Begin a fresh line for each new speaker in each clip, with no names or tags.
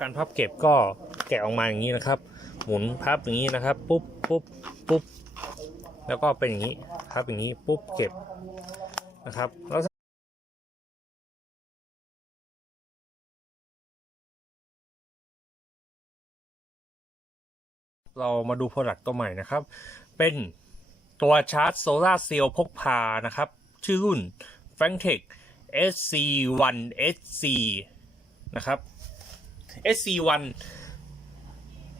การพับเก็บก็แกะออกมาอย่างนี้นะครับ หมุนพับอย่างนี้นะครับ ปุ๊บปุ๊บปุ๊บแล้วก็เป็นอย่างนี้พับอย่างนี้ปุ๊บเก็บนะครับแล้วเรามาดูผลักตัวใหม่นะครับ เป็นตัวชาร์จโซลาเซลล์พกพานะครับ ชื่อรุ่น f a n t e c SC1 SC นะครับ SC1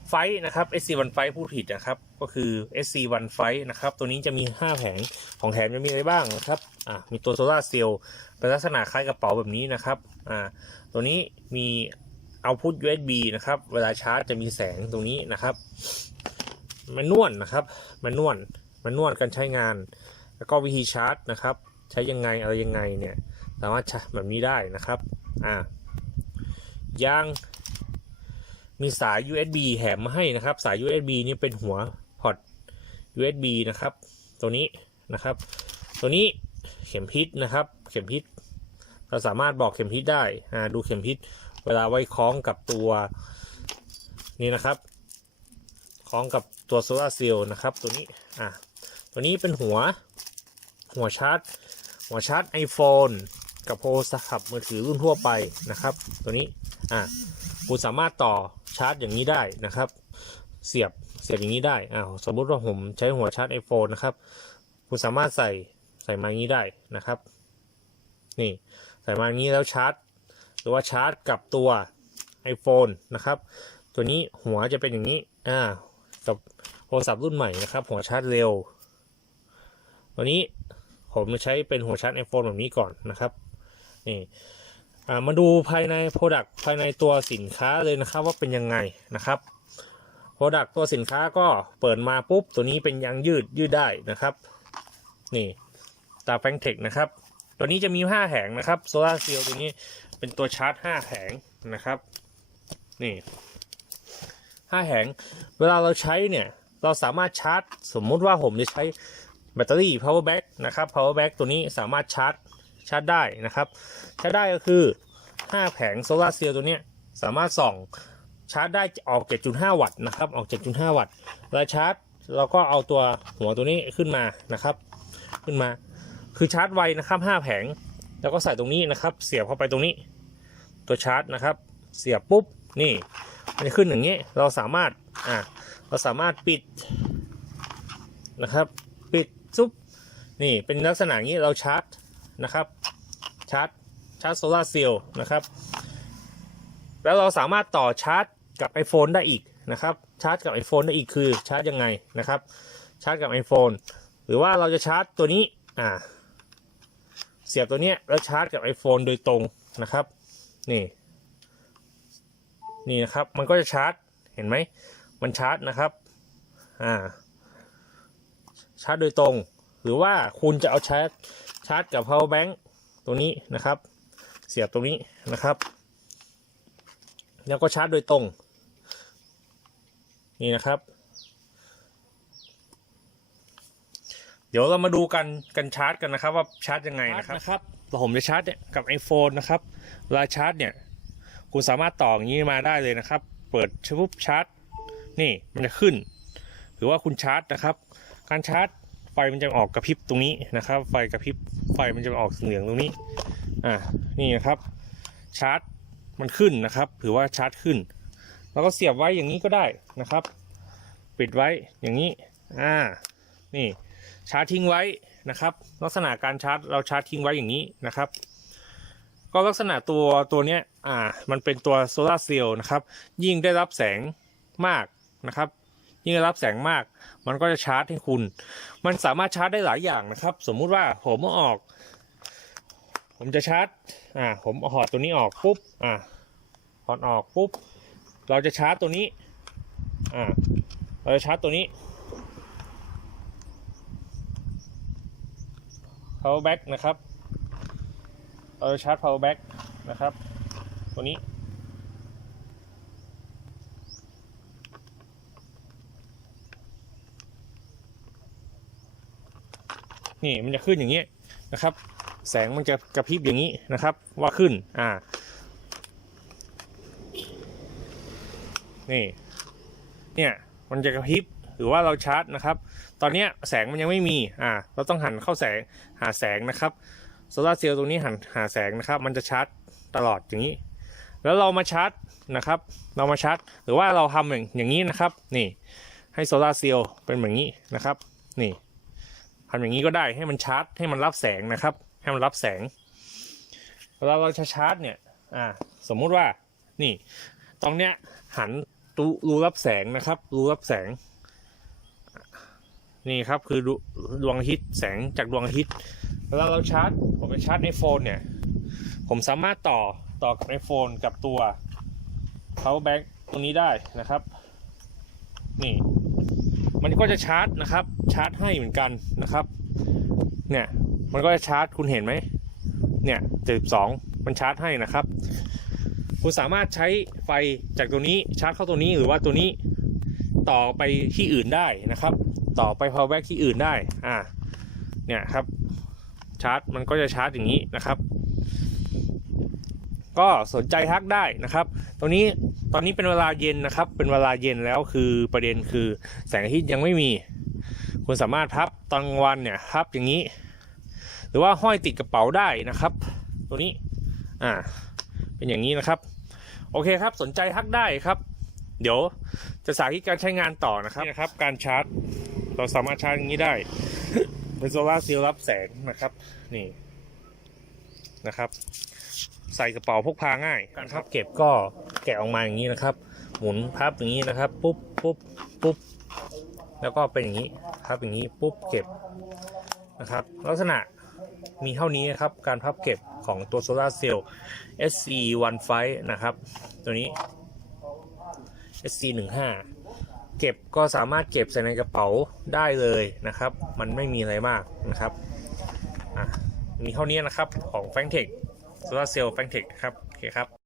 ไฟนะครับ SC1 ไฟพูดผิดนะครับ ก็คือ SC1 ไฟนะครับ ตัวนี้จะมี 5 แผงของแถมจะมีอะไรบ้างนะครับอ่ามีตัวโซลาเซลล์เป็นลักษณะคล้ายกระเป๋าแบบนี้นะครับอ่าตัวนี้มีเอาพุท USB นะครับ เวลาชาร์จจะมีแสงตรงนี้นะครับมันนวลนะครับมันนวลมันนวลการใช้งาน แล้วก็วิธีชาร์จนะครับ ใช้ยังไงอะไรยังไงเนี่ยสามารถชาร์จแบบนี้ได้นะครับอ่ายาง มีสาย USB แถมมาให้นะครับ สาย USB นี่เป็นหัวพอร์ต USB นะครับ ตัวนี้นะครับ ตัวนี้เข็มพิษนะครับ เข็มพิษเราสามารถบอกเข็มพิษได้อ่าดูเข็มพิษเวลาไว้คล้องกับตัวนี่นะครับ คล้องกับตัวโซลาเซลล์นะครับ ตัวนี้อ่าตัวนี้เป็นหัวหัวชาร์จ หัวชาร์จ iPhone กับโทรศัพท์มือถือรุ่นทั่วไปนะครับ ตัวนี้อ่า คุณสามารถต่อชาร์จอย่างนี้ได้นะครับ เสียบเสียบอย่างนี้ได้อ้าวสมมุติว่าผมใช้หัวชาร์จ iPhone นะครับ คุณสามารถใส่ใส่มาอย่างนี้ได้นะครับ นี่ใส่มาอย่างนี้แล้วชาร์จ หรือว่าชาร์จกับตัว iPhone นะครับ ตัวนี้หัวจะเป็นอย่างนี้อ่ากับโทรศัพท์รุ่นใหม่นะครับ หัวชาร์จเร็ว ตัวนี้ผมใช้เป็นหัวชาร์จ iPhone แบบนี้ก่อนนะครับ นี่ อ่ามาดูภายใน Product ภายในตัวสินค้าเลยนะครับว่าเป็นยังไงนะครับ Product ตัวสินค้าก็เปิดมาปุ๊บ ตัวนี้เป็นยางยืดยืดได้นะครับ นี่ตาแฟงเทคนะครับ ตัวนี้จะมี 5แผงนะครับโซลาร์เซลล์ตัวนี้เป็นตัวชาร์จ 5แผงนะครับ นี่5แผงเวลาเราใช้เนี่ยเราสามารถชาร์จ สมมุติว่าผมจะใช้แบตเตอรี่ power bank นะครับ power bank ตัวนี้สามารถชาร์จ ชาร์จได้นะครับ ชาร์จได้ก็คือ 5 แผงโซลาร์เซลล์ตัวนี้สามารถส่องชาร์จได้ออก 7.5 วัตต์นะครับ ออก 7.5 วัตต์แล้วชาร์จเราก็เอาตัวหัวตัวนี้ขึ้นมานะครับ ขึ้นมา คือชาร์จไวนะครับ 5 แผง แล้วก็ใส่ตรงนี้นะครับ เสียบเข้าไปตรงนี้ ตัวชาร์จนะครับ เสียบปุ๊บ นี่ มันจะขึ้นอย่างนี้ เราสามารถ อ่าเราสามารถปิดนะครับ ปิดซุปนี่ เป็นลักษณะนี้เราชาร์จ นะครับชาร์จชาร์จโซลาร์เซลล์นะครับ แล้วเราสามารถต่อชาร์จกับ iPhone ได้อีกนะครับชาร์จกับ iPhone ได้อีกคือชาร์จยังไงนะครับชาร์จกับ iPhone หรือว่าเราจะชาร์จตัวนี้อ่าเสียบตัวเนี้ยแล้วชาร์จกับ iPhone โดยตรงนะครับนี่นี่นะครับมันก็จะชาร์จเห็นไหมมันชาร์จนะครับอ่าชาร์จโดยตรง หรือว่าคุณจะเอาชาร์จ ชาร์จกับ power bank ตัวนี้นะครับ เสียบตรงนี้นะครับ แล้วก็ชาร์จโดยตรง นี่นะครับ เดี๋ยวเรามาดูกันกันชาร์จกันนะครับ ว่าชาร์จยังไงนะครับนะครับผมจะชาร์จเนี่ยกับ iPhone นะครับเวลาชาร์จเนี่ยคุณสามารถต่ออย่างนี้มาได้เลยนะครับ เปิดชุบชาร์จ นี่มันจะขึ้น หรือว่าคุณชาร์จนะครับ การชาร์จ ไฟมันจะออกกระพริบตรงนี้นะครับ ไฟกระพริบไฟมันจะออกเหลืองตรงนี้อ่านี่นะครับ ชาร์จมันขึ้นนะครับถือว่าชาร์จขึ้น แล้วก็เสียบไว้อย่างนี้ก็ได้นะครับ ปิดไว้อย่างนี้อ่านี่ชาร์จทิ้งไว้นะครับ ลักษณะการชาร์จเราชาร์จทิ้งไว้อย่างนี้นะครับ ก็ลักษณะตัวตัวเนี้ยอ่ามันเป็นตัวโซลาร์เซลล์นะครับ ยิ่งได้รับแสงมากนะครับ ยิ่งรับแสงมาก มันก็จะชาร์จให้คุณ มันสามารถชาร์จได้หลายอย่างนะครับ สมมุติว่าผมอออกผมจะชาร์จ อ่า ผมเอาหอดตัวนี้ออกปุ๊บ อ่าหอดออกปุ๊บ เราจะชาร์จตัวนี้ อ่า เราจะชาร์จตัวนี้ power back นะครับ เราจะชาร์จ power back นะครับ ตัวนี้ นี่มันจะขึ้นอย่างนี้นะครับ แสงมันจะกระพริบอย่างนี้นะครับ ว่าขึ้นอ่านี่เนี่ยมันจะกระพริบหรือว่าเราชาร์จนะครับ ตอนนี้แสงมันยังไม่มีอ่าเราต้องหันเข้าแสงหาแสงนะครับโซลาร์เซลล์ตรงนี้หันหาแสงนะครับ มันจะชาร์จตลอดอย่างนี้ แล้วเรามาชาร์จนะครับ เรามาชาร์จ หรือว่าเราทำอย่างอย่างนี้นะครับ นี่ ให้โซลาร์เซลล์เป็นแบบนี้นะครับ นี่ ทำอย่างนี้ก็ได้ให้มันชาร์จให้มันรับแสงนะครับ ให้มันรับแสงเวลาเราจะชาร์จเนี่ยอ่าสมมุติว่านี่ ตรงเนี้ยหันตูรูรับแสงนะครับ รูรับแสง นี่ครับคือดวงอาทิตย์แสงจากดวงอาทิตย์เวลาเราชาร์จ ผมไปชาร์จไอโฟนเนี่ย ผมสามารถต่อต่อกับไอโฟนกับตัว power bank ตรงนี้ได้นะครับ นี่ มันก็จะชาร์จนะครับ ชาร์จให้เหมือนกันนะครับ เนี่ย มันก็จะชาร์จคุณเห็นไหม เนี่ย72มันชาร์จให้นะครับ คุณสามารถใช้ไฟจากตัวนี้ชาร์จเข้าตัวนี้หรือว่าตัวนี้ต่อไปที่อื่นได้นะครับ ต่อไป power bank ที่อื่นได้ อ่า เนี่ยครับ ชาร์จมันก็จะชาร์จอย่างนี้นะครับ ก็สนใจทักได้นะครับตรงนี้ ตอนนี้เป็นเวลาเย็นนะครับ เป็นเวลาเย็นแล้วคือประเด็นคือแสงอาทิตย์ยังไม่มี คุณสามารถพับตอนกลางวันเนี่ยพับอย่างนี้ หรือว่าห้อยติดกระเป๋าได้นะครับ ตัวนี้อ่าเป็นอย่างนี้นะครับ โอเคครับสนใจทักได้ครับ เดี๋ยวจะสาธิตการใช้งานต่อนะครับนี่นะครับ การชาร์จ เราสามารถชาร์จอย่างนี้ได้เป็นโซลาร์เซลล์รับแสงนะครับ นี่นะครับ ใส่กระเป๋าพกพาง่ายการพับเก็บก็แกะออกมาอย่างนี้นะครับ หมุนพับอย่างนี้นะครับ ปุ๊บปุ๊บปุ๊บแล้วก็เป็นอย่างนี้พับอย่างนี้ปุ๊บเก็บนะครับ ลักษณะมีเท่านี้นะครับ การพับเก็บของตัวโซลาร์เซลล์ SC15 นะครับ ตัวนี้ SC15 เก็บก็สามารถเก็บใส่ในกระเป๋าได้เลยนะครับ มันไม่มีอะไรมากนะครับอะมีเท่านี้นะครับของ f a n g t e c h โซลาเซลล์ f a n g t e c h ครับ โอเคครับ